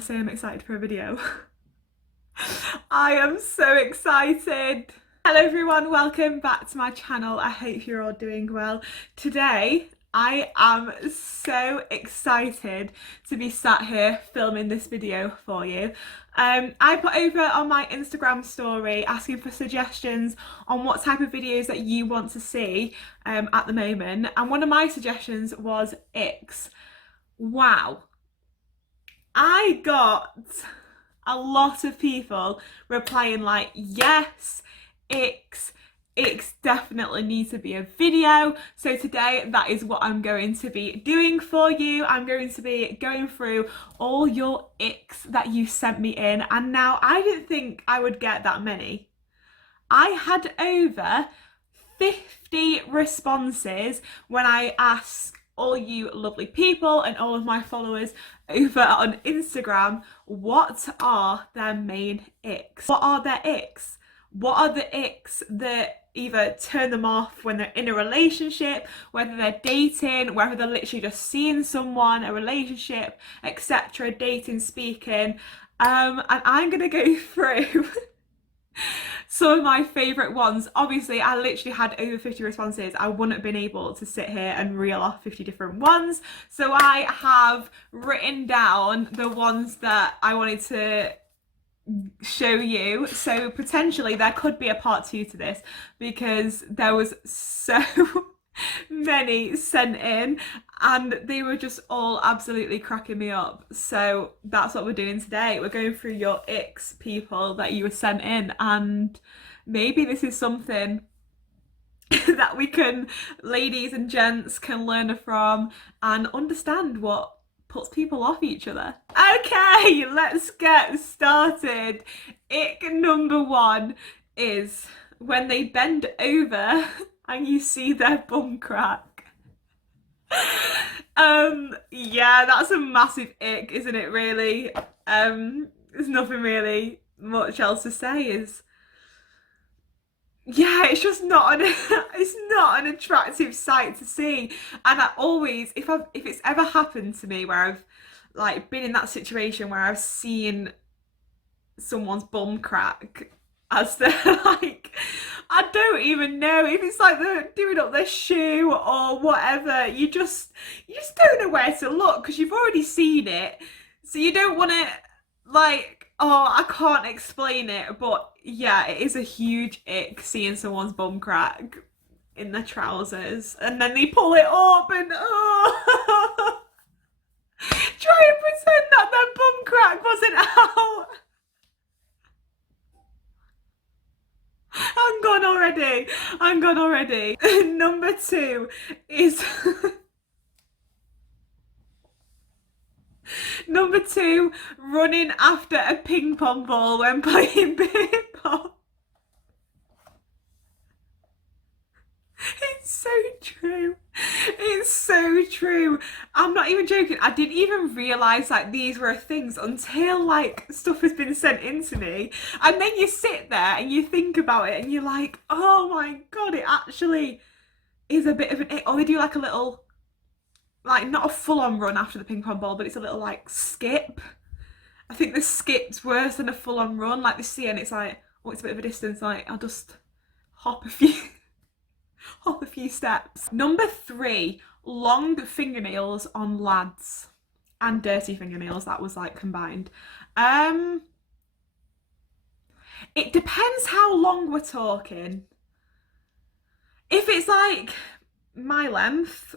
I say I'm excited for a video? I am so excited. Hello everyone, welcome back to my channel. I hope you're all doing well. Today I am so excited to be sat here filming this video for you. I put over on my Instagram story asking for suggestions on what type of videos that you want to see at the moment, and one of my suggestions was ICKS. Wow, I got a lot of people replying like, yes, ICKS definitely needs to be a video. So today that is what I'm going to be doing for you. I'm going to be going through all your ICKS that you sent me in, and now I didn't think I would get that many. I had over 50 responses when I asked all you lovely people and all of my followers over on Instagram, what are their main ICKS? What are their ICKS? What are the ICKS that either turn them off when they're in a relationship, whether they're dating, whether they're literally just seeing someone, a relationship, etc., dating, speaking, and I'm gonna go through some of my favourite ones. Obviously, I literally had over 50 responses. I wouldn't have been able to sit here and reel off 50 different ones. So I have written down the ones that I wanted to show you. So potentially there could be a part 2 to this because there was so many sent in and they were just all absolutely cracking me up. So that's what we're doing today. We're going through your ICKS, people that you were sent in, and maybe this is something that we can, ladies and gents, can learn from and understand what puts people off each other. Okay, let's get started. Ick number 1 is when they bend over and you see their bum crack. Yeah, that's a massive ick, isn't it, really? There's nothing really much else to say. Yeah, it's just not it's not an attractive sight to see. And I always, if it's ever happened to me where I've like been in that situation where I've seen someone's bum crack, as they're like, I don't even know if it's like they're doing up their shoe or whatever. You just don't know where to look because you've already seen it, so you don't want to, like, oh, I can't explain it, but yeah, it is a huge ick seeing someone's bum crack in their trousers and then they pull it up and oh, try and pretend that their bum crack wasn't out. I'm gone already. I'm gone already. Number 2 is number 2, running after a ping pong ball when playing beer pong. It's so true. It's so true. I'm not even joking. I didn't even realise like these were things until like stuff has been sent in to me. And then you sit there and you think about it and you're like, oh my God, it actually is a bit of an, or they do like a little, like not a full-on run after the ping pong ball, but it's a little like skip. I think the skip's worse than a full-on run. Like they see and it's like, oh, it's a bit of a distance, like I'll just hop a few steps. Number 3, long fingernails on lads and dirty fingernails. That was like combined. It depends how long we're talking. If it's like my length,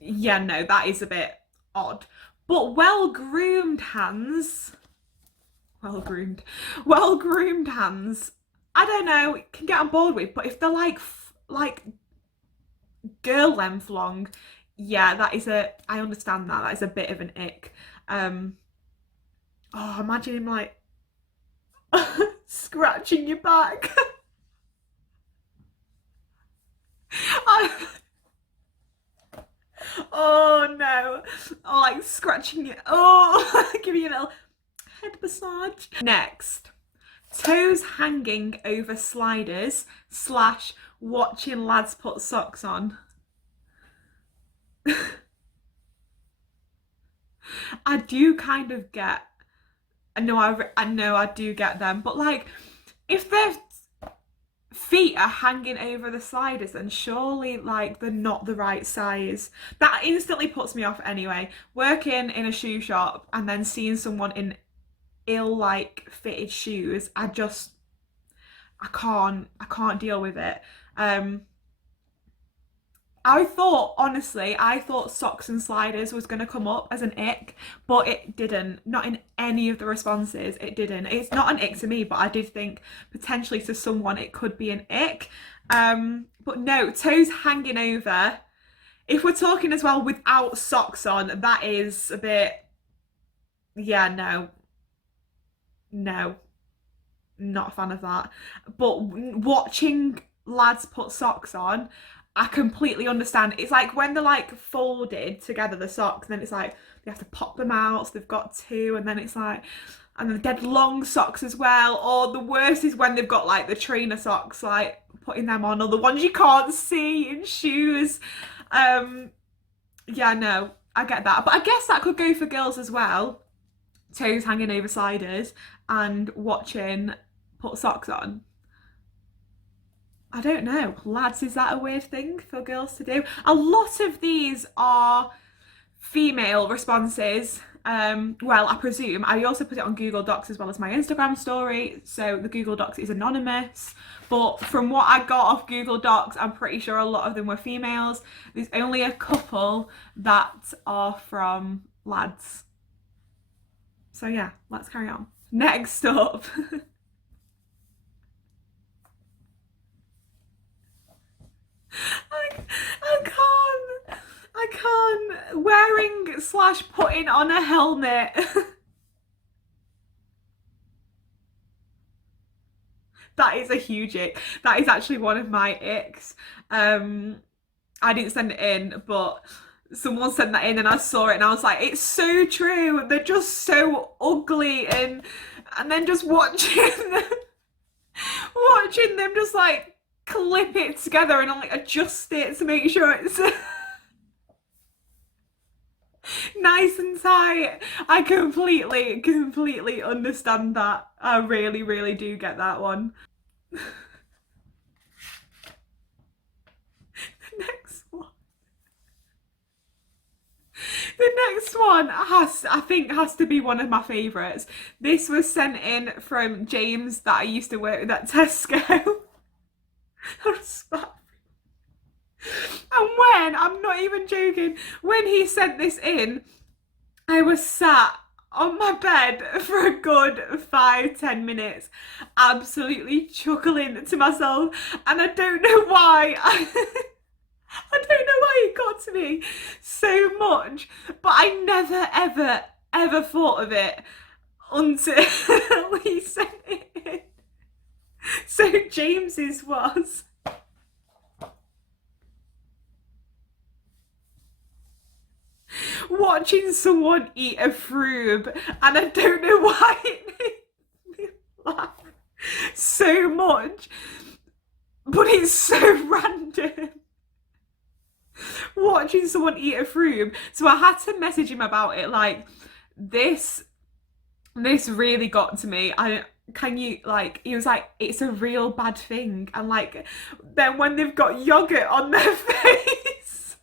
yeah, no, that is a bit odd. But well-groomed hands, I don't know, can get on board with. But if they're like girl length long, yeah, that is a, I understand that is a bit of an ick. Oh, imagine him like scratching your back. Oh no, oh, like scratching it, oh, give you a little head massage. Next, toes hanging over sliders / watching lads put socks on. I do kind of get, I know I do get them, but like if their feet are hanging over the sliders, then surely like they're not the right size. That instantly puts me off anyway. Working in a shoe shop and then seeing someone in ill like fitted shoes, I can't deal with it. Um honestly, I thought socks and sliders was going to come up as an ick, but it didn't. Not in any of the responses, it didn't. It's not an ick to me, but I did think potentially to someone it could be an ick. But no, toes hanging over. If we're talking as well without socks on, that is a bit, yeah, no, no, not a fan of that. But watching lads put socks on, I completely understand. It's like when they're like folded together, the socks, and then it's like they have to pop them out, so they've got two, and then it's like, and the dead long socks as well. Or the worst is when they've got like the trainer socks, like putting them on, or the ones you can't see in shoes. Yeah, no, I get that. But I guess that could go for girls as well. Toes hanging over sliders and watching put socks on. I don't know. Lads, is that a weird thing for girls to do? A lot of these are female responses. Well, I presume. I also put it on Google Docs as well as my Instagram story. So the Google Docs is anonymous. But from what I got off Google Docs, I'm pretty sure a lot of them were females. There's only a couple that are from lads. So yeah, let's carry on. Next up. I can't. I can't. Wearing slash putting on a helmet. That is a huge ick. That is actually one of my icks. I didn't send it in, but someone sent that in and I saw it and I was like, it's so true. They're just so ugly and then just watching them just like clip it together and like adjust it to make sure it's nice and tight. I completely understand that. I really do get that one. The next one. The next one I think has to be one of my favourites. This was sent in from James that I used to work with at Tesco. And when, I'm not even joking, when he sent this in, I was sat on my bed for a good 5-10 minutes, absolutely chuckling to myself. And I don't know why. I don't know why it got to me so much, but I never, ever thought of it until he sent it in. So James's was watching someone eat a froob, and I don't know why it made me laugh so much, but it's so random. Watching someone eat a froob, so I had to message him about it. Like this really got to me. I can you like he was like it's a real bad thing, and like then when they've got yogurt on their face.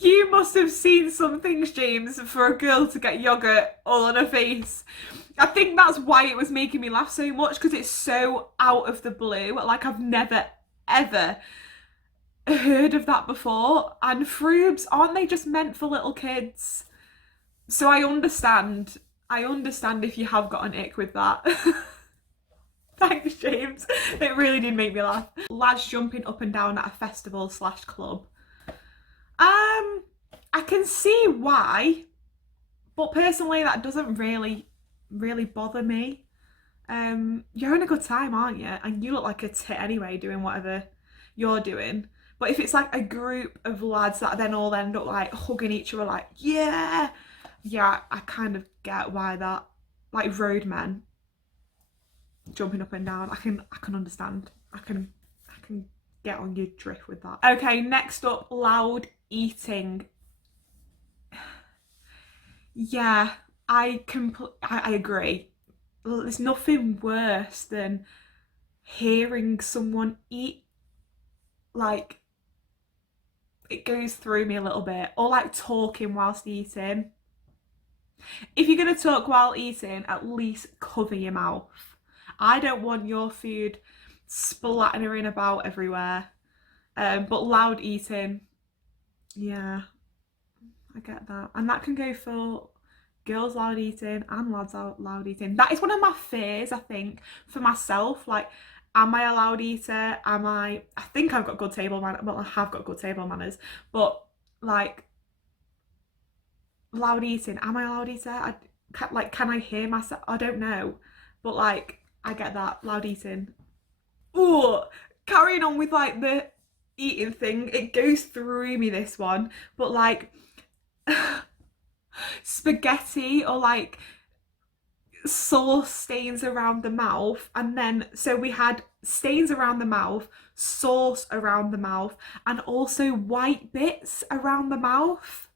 You must have seen some things, James, for a girl to get yogurt all on her face. I think that's why it was making me laugh so much, because it's so out of the blue. Like I've never ever heard of that before. And froobs, aren't they just meant for little kids? So I understand. I understand if you have got an ick with that. Thanks, James. It really did make me laugh. Lads jumping up and down at a festival slash club. I can see why, but personally that doesn't really bother me. You're having a good time, aren't you? And you look like a tit anyway doing whatever you're doing. But if it's like a group of lads that then all end up like hugging each other like, yeah, I kind of get why that, like roadmen jumping up and down. I can understand. I can get on your drift with that. Okay, next up, loud eating. Yeah, I agree. There's nothing worse than hearing someone eat. Like, it goes through me a little bit. Or like talking whilst eating. If you're going to talk while eating, at least cover your mouth. I don't want your food splattering about everywhere. But loud eating, yeah, I get that. And that can go for girls loud eating and lads loud eating. That is one of my fears, I think, for myself. Like, am I a loud eater? I think I've got good table manners. Well, I have got good table manners. But, like, loud eating, am I a loud eater? Can I hear myself? I don't know. But, like, I get that. Loud eating. Oh, carrying on with, like, the eating thing. It goes through me, this one. But, like, spaghetti or like sauce stains around the mouth, and then so we had stains around the mouth, sauce around the mouth, and also white bits around the mouth.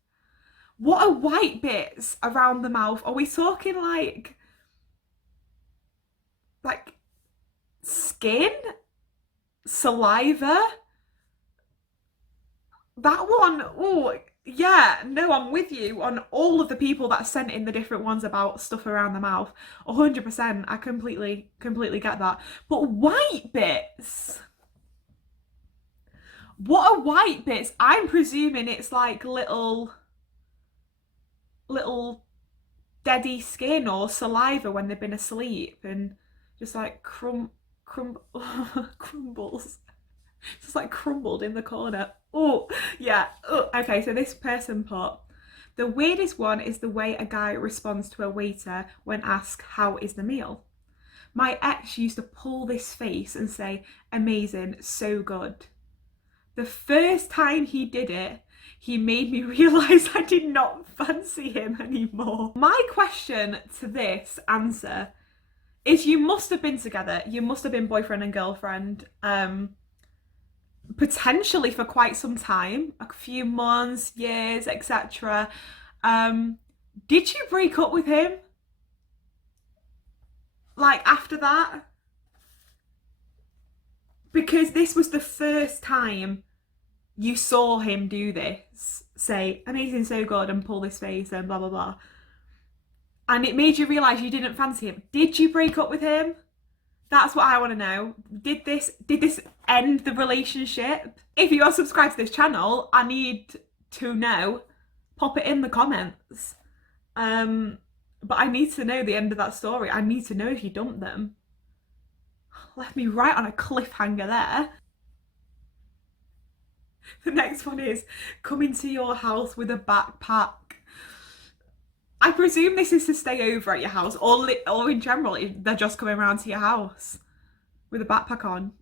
What are white bits around the mouth? Are we talking like skin, saliva? That one, oh yeah, no, I'm with you on all of the people that sent in the different ones about stuff around the mouth. 100%, I completely get that. But white bits? What are white bits? I'm presuming it's like little deady skin or saliva when they've been asleep and just like crumbles. Just like crumbled in the corner. Oh, yeah. Oh, okay, so this person put, the weirdest one is the way a guy responds to a waiter when asked, how is the meal? My ex used to pull this face and say, amazing, so good. The first time he did it, he made me realise I did not fancy him anymore. My question to this answer is, you must have been together. You must have been boyfriend and girlfriend. Potentially for quite some time, a few months, years, etc. Did you break up with him? Like after that? Because this was the first time you saw him do this, say amazing, so good, and pull this face and blah blah blah, and it made you realise you didn't fancy him. Did you break up with him? That's what I want to know. Did this end the relationship? If you are subscribed to this channel, I need to know. Pop it in the comments. But I need to know the end of that story. I need to know if you dumped them. Left me right on a cliffhanger there. The next one is coming to your house with a backpack. I presume this is to stay over at your house, or in general, they're just coming around to your house with a backpack on.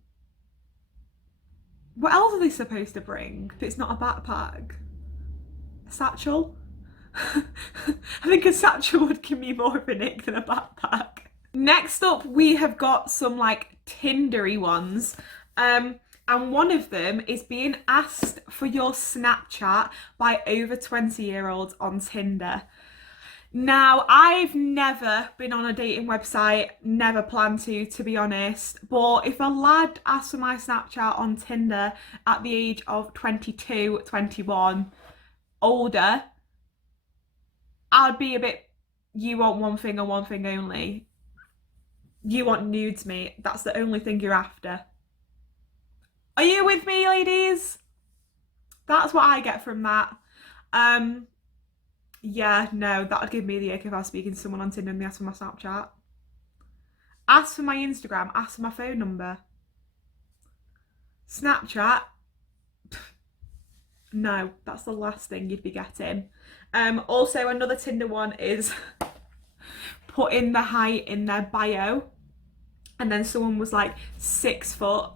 What else are they supposed to bring if it's not a backpack? A satchel? I think a satchel would give me more of an ick than a backpack. Next up, we have got some like Tindery ones. And one of them is being asked for your Snapchat by over 20-year-olds on Tinder. Now, I've never been on a dating website, never planned to be honest, but if a lad asks for my Snapchat on Tinder at the age of 22, 21, older, I'd be a bit, you want one thing and one thing only. You want nudes, mate. That's the only thing you're after. Are you with me, ladies? That's what I get from that. Yeah, no, that would give me the ick if I was speaking to someone on Tinder and they asked for my Snapchat. Ask for my Instagram, ask for my phone number. Snapchat, no, that's the last thing you'd be getting. Also, another Tinder one is putting the height in their bio. And then someone was like 6 foot,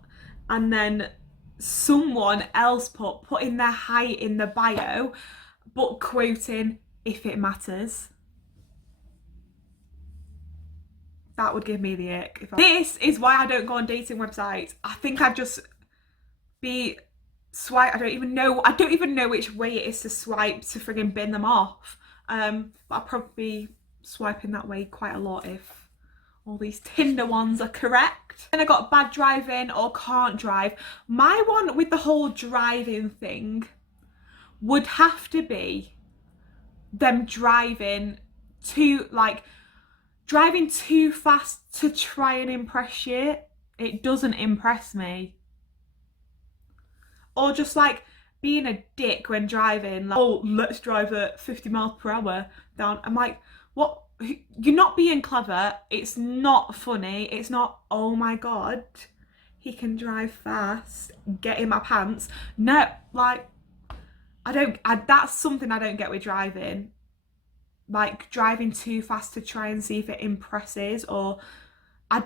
and then someone else putting their height in the bio, but quoting, if it matters. That would give me the ick. This is why I don't go on dating websites. I think I've just be swipe. I don't even know which way it is to swipe to friggin' bin them off. But I'll probably be swiping that way quite a lot if all these Tinder ones are correct. Then I got bad driving or can't drive. My one with the whole driving thing would have to be them driving too fast to try and impress you. It doesn't impress me. Or just like being a dick when driving, like, oh, let's drive at 50 miles per hour down. I'm like, what? You're not being clever. It's not funny. It's not, oh my God, he can drive fast. Get in my pants. No, like, that's something I don't get with driving. Like driving too fast to try and see if it impresses, or I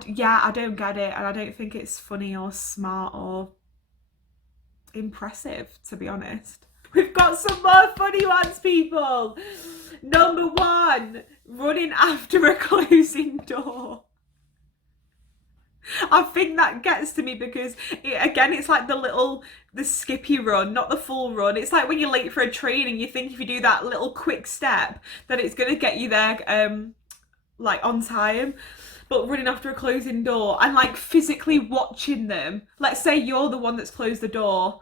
don't get it, and I don't think it's funny or smart or impressive, to be honest. We've got some more funny ones, people. Number 1, running after a closing door. I think that gets to me because it's like the skippy run, not the full run. It's like when you're late for a train and you think if you do that little quick step that it's going to get you there like on time. But running after a closing door and like physically watching them, let's say you're the one that's closed the door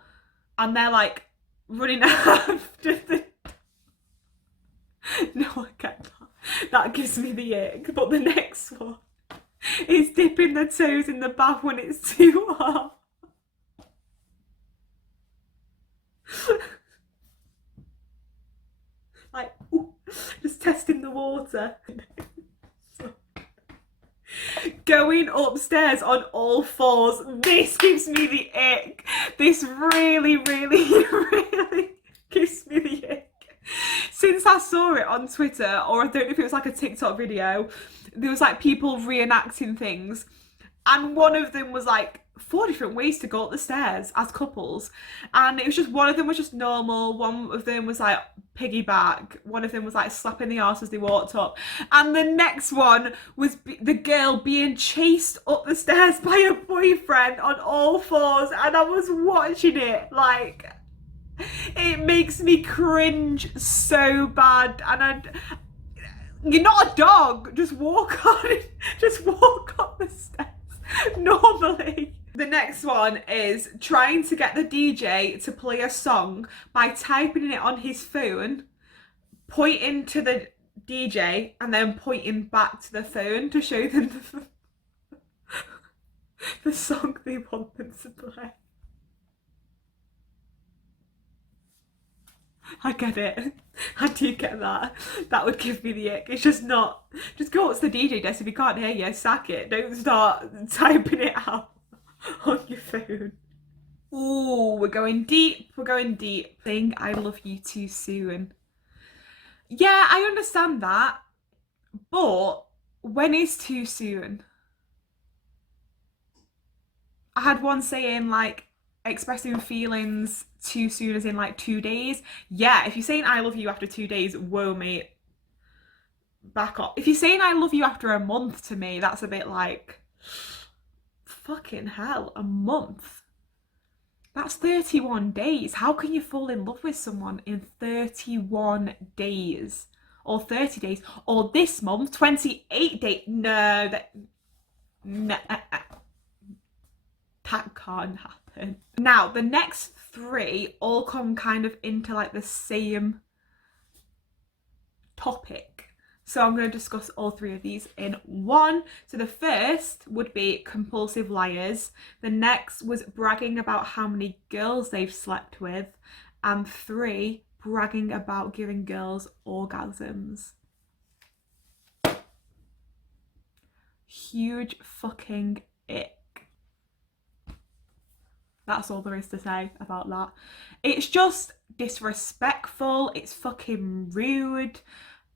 and they're like running after the no, I get that gives me the ick. But the next one is dipping their toes in the bath when it's too hot. Like, ooh, just testing the water. Going upstairs on all fours. This gives me the ick. This really, really, really gives me the ick. Since I saw it on Twitter, or I don't know if it was like a TikTok video, there was like people reenacting things, and one of them was like 4 different ways to go up the stairs as couples, and it was just, one of them was just normal, one of them was like piggyback, one of them was like slapping the arse as they walked up, and the next one was the girl being chased up the stairs by a boyfriend on all fours, and I was watching it like, it makes me cringe so bad. And you're not a dog, just walk on the stairs normally. The next one is trying to get the DJ to play a song by typing it on his phone, pointing to the DJ and then pointing back to the phone to show them the song they want them to play. I get it. I do get that. That would give me the ick. It's just not. Just go up to the DJ desk. If he can't hear you, sack it. Don't start typing it out on your phone. Ooh, we're going deep. We're going deep. Saying I love you too soon. Yeah, I understand that. But when is too soon? I had one saying like expressing feelings too soon as in like 2 days. Yeah, if you're saying I love you after 2 days, whoa mate, back up. If you're saying I love you after a month, to me that's a bit like, fucking hell, a month, that's 31 days. How can you fall in love with someone in 31 days or 30 days or this month 28 days? No, that can't happen. Now, the next 3 all come kind of into like the same topic. So I'm going to discuss all 3 of these in one. So the first would be compulsive liars. The next was bragging about how many girls they've slept with. And 3, bragging about giving girls orgasms. Huge fucking ick. That's all there is to say about that. It's just disrespectful. It's fucking rude.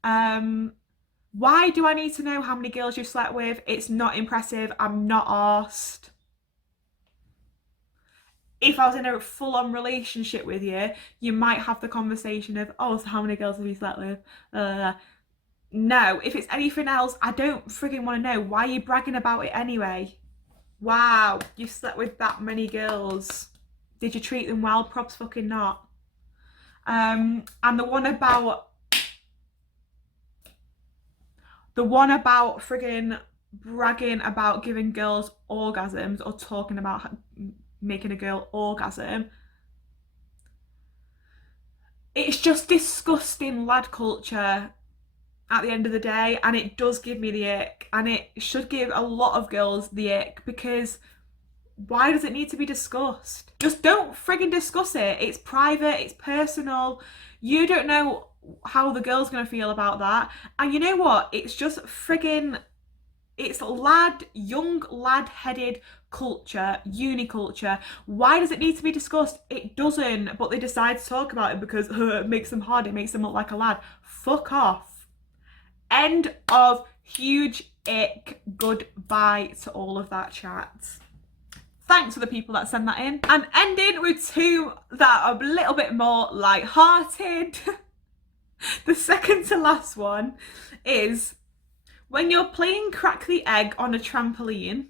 Why do I need to know how many girls you've slept with? It's not impressive. I'm not arsed. If I was in a full-on relationship with you, you might have the conversation of, oh, so how many girls have you slept with? No, if it's anything else, I don't frigging want to know. Why are you bragging about it anyway? Wow, you've slept with that many girls. Did you treat them well? Probs fucking not. And the one about friggin' bragging about giving girls orgasms or talking about making a girl orgasm. It's just disgusting lad culture at the end of the day, and it does give me the ick, and it should give a lot of girls the ick, because why does it need to be discussed? Just don't friggin' discuss it. It's private, it's personal. You don't know how the girl's gonna feel about that. And you know what? It's just friggin', it's young lad-headed culture, uni culture. Why does it need to be discussed? It doesn't, but they decide to talk about it because it makes them hard, it makes them look like a lad. Fuck off. End of huge ick. Goodbye to all of that chat. Thanks for the people that send that in. And ending with two that are a little bit more light-hearted. The second to last one is when you're playing crack the egg on a trampoline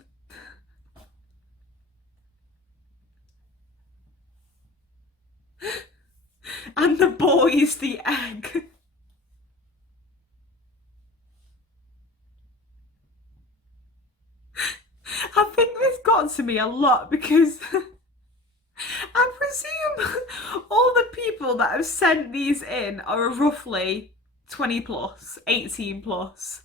and the boy's the egg. I think this got to me a lot because I presume all the people that have sent these in are roughly 20 plus, 18 plus.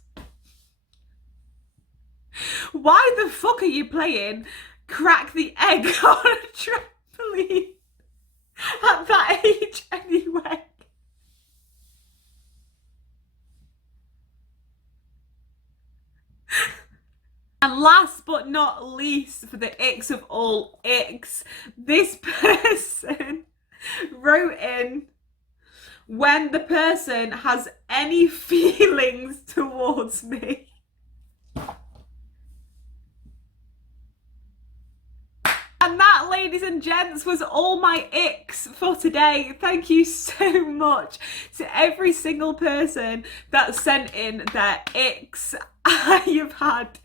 Why the fuck are you playing crack the egg on a trampoline at that age anyway? And last but not least, for the icks of all icks, this person wrote in, when the person has any feelings towards me. And that, ladies and gents, was all my icks for today. Thank you so much to every single person that sent in their icks. I've had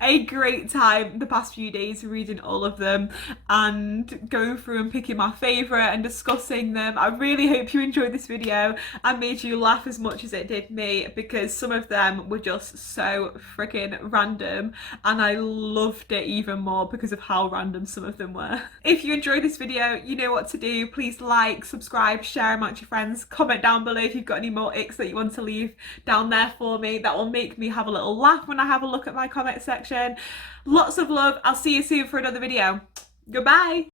a great time the past few days reading all of them and going through and picking my favourite and discussing them. I really hope you enjoyed this video and made you laugh as much as it did me, because some of them were just so freaking random and I loved it even more because of how random some of them were. If you enjoyed this video, you know what to do. Please like, subscribe, share amongst your friends, comment down below if you've got any more icks that you want to leave down there for me. That will make me have a little laugh when I have a look at my comment section. Lots of love. I'll see you soon for another video. Goodbye.